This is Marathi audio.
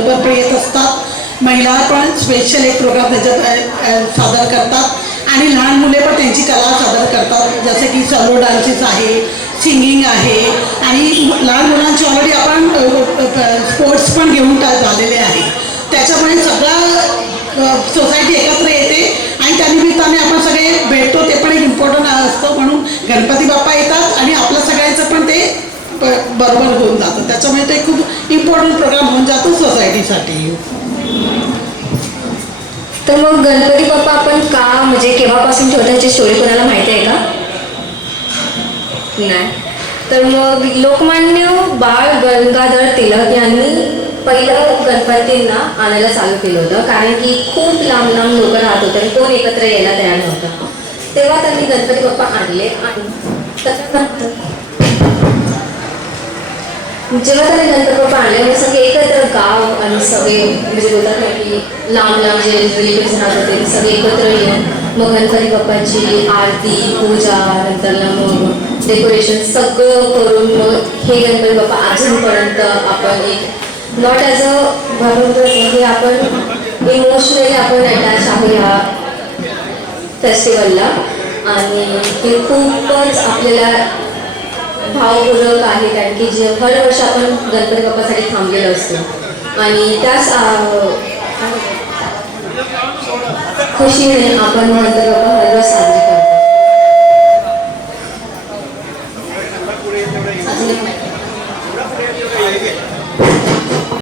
बरोबर पण येत असतात. महिला पण स्पेशल एक प्रोग्राम त्याच्यात सादर करतात आणि लहान मुले पण त्यांची कला सादर करतात, जसे की सलो डान्सेस आहे, सिंगिंग आहे आणि लहान मुलांची ऑलरेडी आपण स्पोर्ट्स पण घेऊन झालेले आहे. त्याच्यामुळे सगळं सोसायटी एकत्र येते आणि त्यानिमित्ताने आपण सगळे भेटतो, ते पण एक इम्पॉर्टंट असतं. म्हणून गणपती बाप्पा येतात आणि आपलं सगळ्यांचं पण ते बरोबर होऊन जातं. त्याच्यामुळे ते खूप इम्पॉर्टंट प्रोग्राम होऊन जातो सोसायटीसाठी. तर मग गणपती बाप्पा आपण का म्हणजे केव्हापासून ठेवतो ह्याची स्टोरी कोणाला माहिती आहे का? नाही. तर मग लोकमान्य बाळ गंगाधर टिळक यांनी पहिलं गणपतींना आणायला चालू केलं होतं, कारण की खूप लांब लांब लोक राहत होते आणि कोण एकत्र यायला तयार नव्हतं. तेव्हा त्यांनी गणपती बाप्पा आणले आणि त्याच्यानंतर जेव्हा त्यांनी गणपती बाप्पा आणले सगळे एकत्र गाव आणि सगळे म्हणजे बोलतात ना की लांब लांब जे रिलेटिव्स राहत होते सगळे एकत्र येऊन मग गणपती बाप्पाची आरती पूजा नंतर मग डेकोरेशन सगळं करून मग हे गणपती बाप्पा अजूनपर्यंत आपण एक नॉट ॲज अ म्हणून हे आपण इमोशनली आपण अटॅच आहे ह्या फेस्टिवलला आणि हे खूपच आपल्याला भावपूर्वक आहे, कारण की जे हर वर्ष आपण गणपती बाप्पासाठी थांबलेलो असतो आणि त्याच खुशीने आपण गणपती